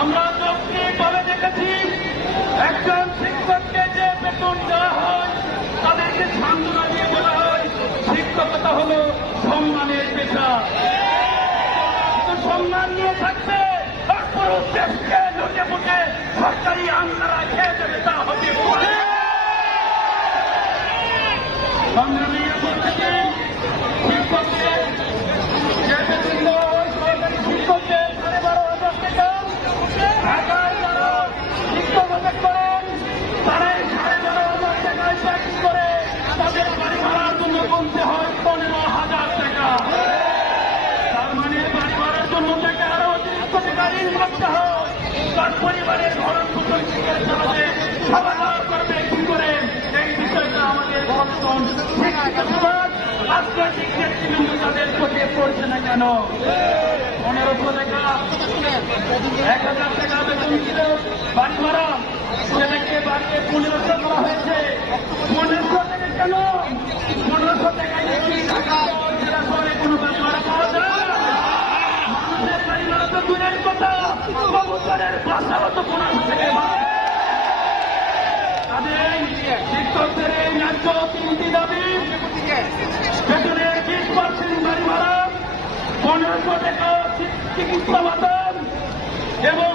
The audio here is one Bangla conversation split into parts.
আমরা যৌক্তিকভাবে দেখেছি, একজন শিক্ষককে যে বেতন দেওয়া হয়, তাদেরকে সান্ত্বনা দিয়ে বলা হয়, শিক্ষকতা হলো সম্মানের পেশা সম্মান নিয়ে থাকবে দেশকে লুটে ফুটে সরকারি আন্দারা খেয়ে যাবে তা হতে পারে। সংগ্রামী শিক্ষকদের যে বেতন দেওয়া হয় সরকারি শিক্ষকদের সাড়ে বারো হাজার টাকা ঢাকায় যারা শিক্ষকতা করেন তারাই সাড়ে বারো হাজার টাকায় চাকরি করে তাদের বাড়ি ভাড়ার জন্য গুনতে হয় পনেরো হাজার টাকা তার মানে বাড়ি ভাড়ার জন্য তাকে আরও টাকা ঋণ করতে হয় তার পরিবারের ভরণ পোষণ শিকার চালাতে সমাধান করবে, কি করে? এই বিষয়টা আমাদের পনেরোশো টাকা বেতন ছিল, বাড়ি ভাড়া। ছেলেকে বাড়িয়ে পনেরোশো করা হয়েছে। পনেরোশো টাকা কেন পনেরোশো টাকা দিয়ে কি ঢাকা জেলা শহরে কোনো বাড়ি ভাড়া পাওয়া যায় মানুষের বাড়ি ভাড়া তো দূরের কথা, কবুতরের বাসাও তো টাকা চিকিৎসা এবং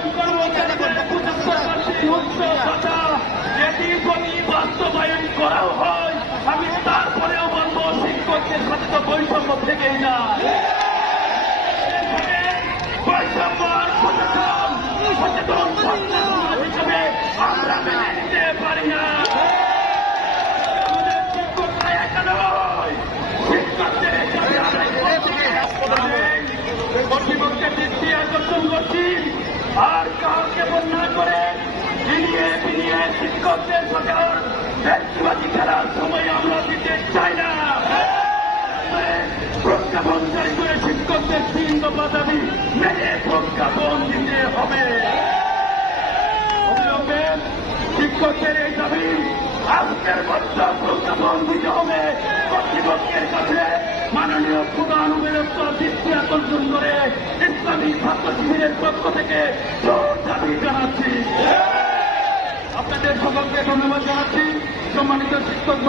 বাস্তবায়ন করাও হয়, আমি তারপরেও বলব শিক্ষকদের সাথে তো বৈষম্য থেকেই না বৈষম্য আর সচেতন সচেতন সচেতন হিসেবে আমরা মেনে নিতে পারি না আমাদের শিক্ষকরা একা নয় শিক্ষকদের হিসাবে আমরা কর্তৃপক্ষের দৃষ্টি আকর্ষণ আর কাউকে বন্যা শিক্ষকদের দিতে চাই না। প্রজ্ঞাপন জারি করে শিক্ষকদের তিন দফা দাবি মেনে প্রজ্ঞাপন দিতে হবে। অবিলম্বে শিক্ষকদের এই দাবি, আজকের মধ্যে প্রজ্ঞাপন দিতে হবে। কর্তৃপক্ষের কাছে মাননীয় প্রধান দৃষ্টি আকর্ষণ করে ইসলামী ছাত্র শিবিরের পক্ষ থেকে জোর দাবি জানাচ্ছি। আপনাদের সকলকে ধন্যবাদ জানাচ্ছি। সম্মানিত শিক্ষক